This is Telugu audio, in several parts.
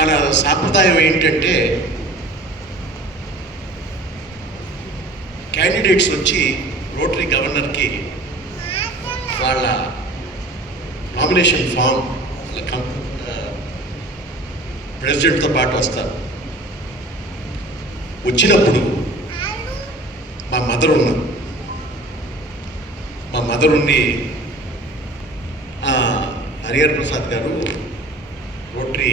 మన సాంప్రదాయం ఏంటంటే క్యాండిడేట్స్ వచ్చి రోటరీ గవర్నర్కి వాళ్ళ నామినేషన్ ఫామ్ ప్రెసిడెంట్తో పాటు వస్తారు. వచ్చినప్పుడు మా మదర్ ఉన్నారు. మా మదర్ ఉండి హరిహర్ ప్రసాద్ గారు రోటరీ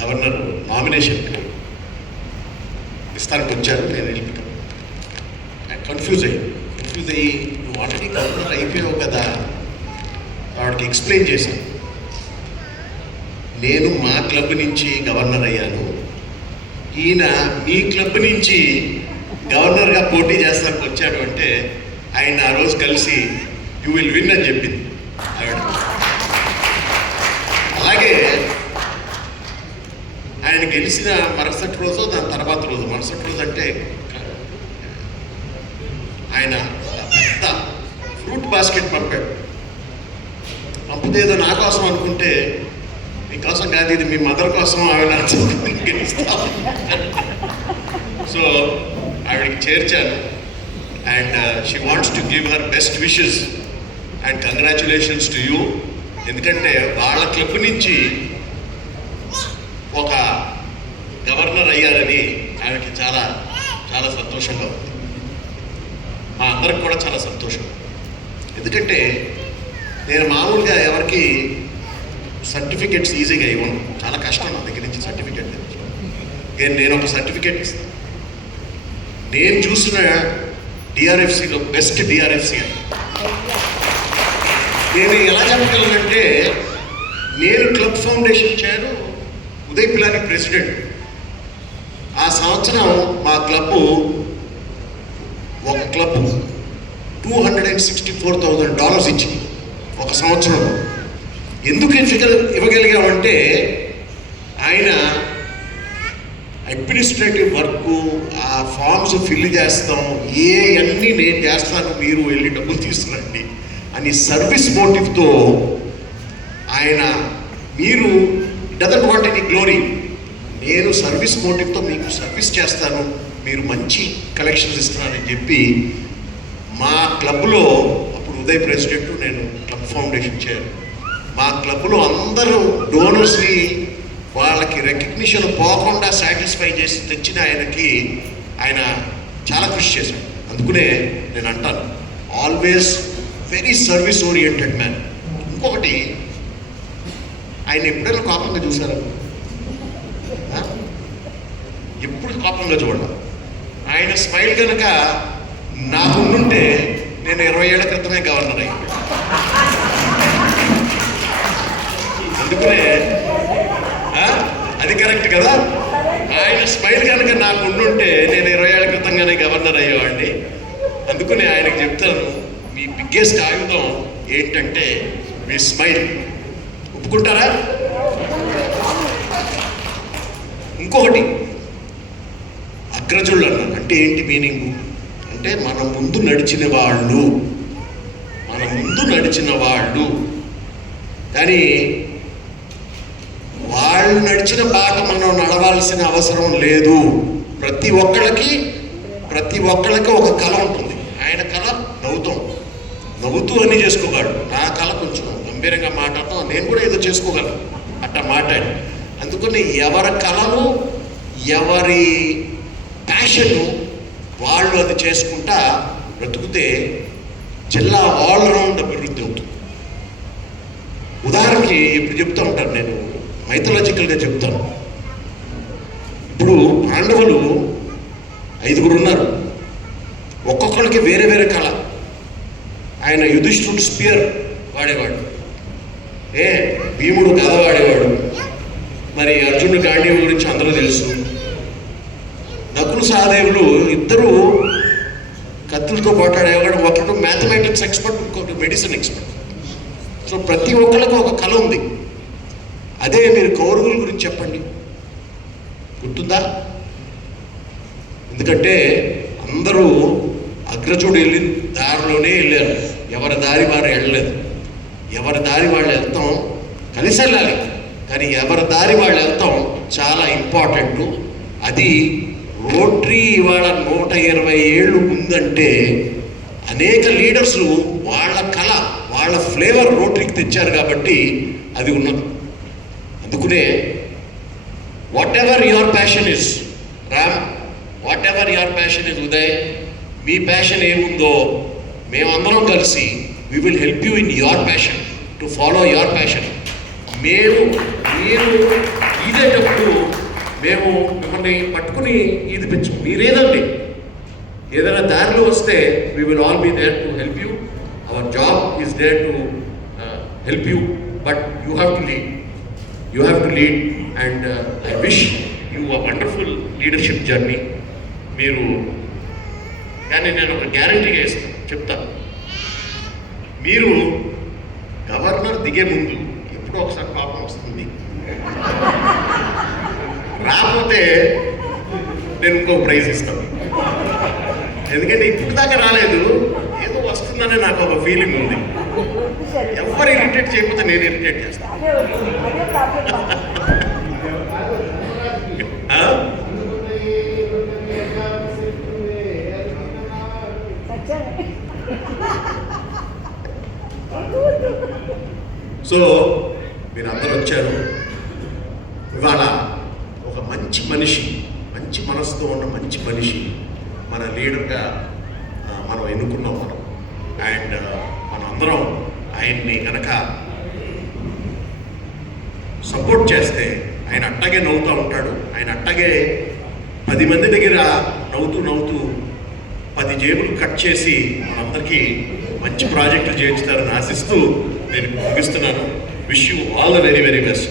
గవర్నర్ నామినేషన్కి ఇస్తానికి వచ్చారు, నేను వెళ్ళిపోతాను. కన్ఫ్యూజ్ అయ్యి నువ్వు ఆల్రెడీ గవర్నర్ అయిపోయావు కదా. వాడికి ఎక్స్ప్లెయిన్ చేశాను, నేను మా క్లబ్ నుంచి గవర్నర్ అయ్యాను, ఈయన మీ క్లబ్ నుంచి గవర్నర్గా పోటీ చేస్తానికి వచ్చాడు అంటే ఆయన ఆ రోజు కలిసి యూ విల్ విన్ అని చెప్పింది ఆవిడ. అలాగే ఆయన గెలిచిన మరుసటి రోజు దాని తర్వాత రోజు, మరుసటి రోజు అంటే ఆయన పెద్ద ఫ్రూట్ బాస్కెట్ పంపాడు. పంపితే ఏదో నా కోసం అనుకుంటే మీకోసం కాదు, ఇది మీ మదర్ కోసం, ఆవిడ గెలుస్తాం. సో ఆవిడకి చేర్చాను. And she wants to give her best wishes and congratulations to you. ఎందుకంటే వాళ్ళ క్లబ్ నుంచి ఒక గవర్నర్ అయ్యారని ఆమెకి చాలా చాలా సంతోషంగా ఉంది. మా అందరికి కూడా చాలా సంతోషం. ఎందుకంటే నేను మామూలుగా ఎవరికి సర్టిఫికెట్స్ ఈజీగా ఇవ్వను, చాలా కష్టం నా దగ్గర నుంచి సర్టిఫికెట్. నేను ఒక సర్టిఫికెట్ ఇస్తాను. నేను చూసిన డిఆర్ఎఫ్సిలో బెస్ట్ డిఆర్ఎఫ్సి అని నేను ఎలా చెప్పగలనంటే, నేను club foundation chair, Uday Pilani president. ఆ సంవత్సరం మా క్లబ్బు ఒక క్లబ్ $264,000 ఇచ్చింది ఒక సంవత్సరం. ఎందుకు ఇవ్వగలిగామంటే ఆయన అడ్మినిస్ట్రేటివ్ వర్క్, ఆ ఫామ్స్ ఫిల్ చేస్తాం, అన్నీ నేను చేస్తాను, మీరు వెళ్ళి డబ్బులు తీసుకురండి అని సర్వీస్ మోటివ్తో ఆయన, మీరు డజంట్ వాంట్ ఎనీ గ్లోరీ, నేను సర్వీస్ మోటివ్తో మీకు సర్వీస్ చేస్తాను, మీరు మంచి కలెక్షన్స్ ఇస్తున్నానని చెప్పి మా క్లబ్లో, అప్పుడు ఉదయ్ ప్రెసిడెంట్, నేను క్లబ్ ఫౌండేషన్ చైర్, మా క్లబ్లో అందరూ డోనర్స్ని వాళ్ళకి రికగ్నిషన్ పోకుండా సాటిస్ఫై చేసి తెచ్చిన ఆయనకి ఆయన చాలా కృషి చేశాడు. అందుకనే నేను అంటాను, always very service oriented man. ఇంకొకటి, ఆయన ఎప్పుడైనా కోపంగా చూసారా? ఎప్పుడు కోపంగా చూడాలి. ఆయన స్మైల్ కనుక నాకుండుంటే నేను 20 ఏళ్ల క్రితమే గవర్నర్ అయ్యాను. అందుకనే అది కరెక్ట్ కదా. ఆయన స్మైల్ కనుక నాకు ఉండుంటే నేను 20 ఏళ్ల క్రితంగానే గవర్నర్ అయ్యేవాడిని. అందుకనే ఆయనకు చెప్తాను, మీ బిగ్గెస్ట్ ఆయుధం ఏంటంటే మీ స్మైల్. ఒప్పుకుంటారా? ఇంకొకటి, అగ్రజుళ్ళు అన్నారు అంటే ఏంటి మీనింగ్ అంటే, మన ముందు నడిచిన వాళ్ళు కానీ వాళ్ళు నడిచిన బాట మనం నడవాల్సిన అవసరం లేదు. ప్రతి ఒక్కళ్ళకి ఒక కళ ఉంటుంది. ఆయన కళ నవ్వుతూ అన్నీ చేసుకోగలడు. నా కళ కొంచెం గంభీరంగా మాట్లాడతాం, నేను కూడా ఏదో చేసుకోగలను అట్లా మాట్లాడి. అందుకని ఎవరి కళలు, ఎవరి ప్యాషను వాళ్ళు అది చేసుకుంటా బ్రతుకుతే జిల్లా ఆల్రౌండ్ అభివృద్ధి అవుతుంది. ఉదాహరణకి ఇప్పుడు చెప్తూ ఉంటాను, నేను మైథలాజికల్గా చెప్తాను. ఇప్పుడు పాండవులు 5 ఉన్నారు, ఒక్కొక్కరికి వేరే వేరే కళ. ఆయన యుధిష్ఠుడు స్పియర్ వాడేవాడు, భీముడు కథ వాడేవాడు, మరి అర్జునుడు గాంధీవుడి గురించి అందరూ తెలుసు. నకులు సహదేవులు ఇద్దరు కత్తులతో పోట్లాడేవాడు. ఒకడు మ్యాథమెటిక్స్ ఎక్స్పర్ట్, ఇంకొకటి మెడిసిన్ ఎక్స్పర్ట్. సో ప్రతి ఒక్కరికి ఒక కళ ఉంది. అదే మీరు కౌరవుల గురించి చెప్పండి, గుర్తుందా? ఎందుకంటే అందరూ అగ్రజుడు వెళ్ళిన దారిలోనే వెళ్ళారు, ఎవరి దారి వారు వెళ్ళలేదు. ఎవరి దారి వాళ్ళు వెళ్తాం, కలిసి వెళ్ళాలి. కానీ ఎవరి దారి వాళ్ళు వెళ్తాం చాలా ఇంపార్టెంట్. అది రోటరీ ఇవాళ 120 ఏళ్ళు ఉందంటే అనేక లీడర్స్ వాళ్ళ కళ వాళ్ళ ఫ్లేవర్ రోటరీకి తెచ్చారు కాబట్టి అది ఉన్నది. అందుకనే what ever your passion is Ram, what ever your passion is Uday, me passion ఏముందో మేమందరం కలిసి we will help you in your passion to follow your passion. మీరు ఈదేటప్పుడు మేము మిమ్మల్ని పట్టుకుని ఈదిపించం. మీరేదండి ఏదైనా దారిలో వస్తే we will all be there to help you. Our job is there to help you, but you have to lead. You have to lead and I wish you a wonderful leadership journey. మీరు కానీ నేను ఒక గ్యారంటీగా చెప్తాను, మీరు గవర్నర్ దిగే ముందు ఎప్పుడో ఒకసారి పాపం వస్తుంది. రాకపోతే నేను ఇంకో ప్రైజ్ ఇస్తాను. ఎందుకంటే ఇప్పుడు దాకా రాలేదు, ఏదో వస్తుందనే నాకు ఒక ఫీలింగ్ ఉంది. ఎవరు ఇరిటేట్ చేయకపోతే నేను ఇరిటేట్ చేస్తాను. సో మీరు అందరూ వచ్చారు. ఇవాళ ఒక మంచి మనిషి, మంచి మనసుతో ఉన్న మంచి మనిషి మన లీడర్గా మనం ఎన్నుకున్నాం మనం. అండ్ మనందరం ఆయన్ని కనుక సపోర్ట్ చేస్తే ఆయన అట్టగే నవ్వుతూ ఉంటాడు. ఆయన అట్టగే 10 మంది దగ్గర నవ్వుతూ 10 జేబులు కట్ చేసి మనందరికీ మంచి ప్రాజెక్టులు చేయించుతారని ఆశిస్తూ నేను ముగిస్తున్నాను. Wish you all the very very best.